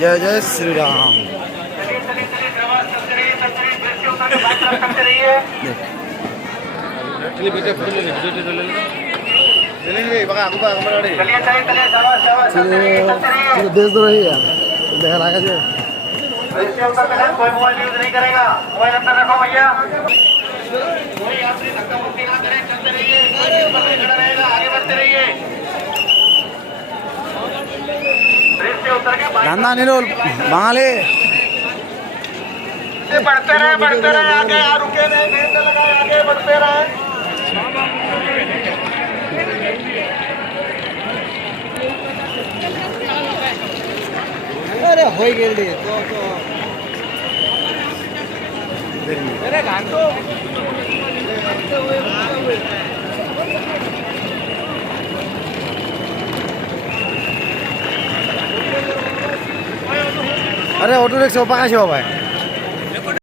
जय जय श्री राम। देशद्रोही है, देखा लगा जो कोई मोबाइल यूज नहीं करेगा, मोबाइल अंदर रखो भैया। कोई यात्री धक्का मुक्की ना करे, चलते रहिए, खड़ा रहेगा, आगे बढ़ते रहिए। ब्रिज से उतर के नंदा निरोल बांगाले बढ़ते रहे आगे, रुके नहीं, गेंद लगाए, आगे बढ़ते रहे। अरे हो गए अरे घाटो अरे ऑटो रिक्शा पाका भाई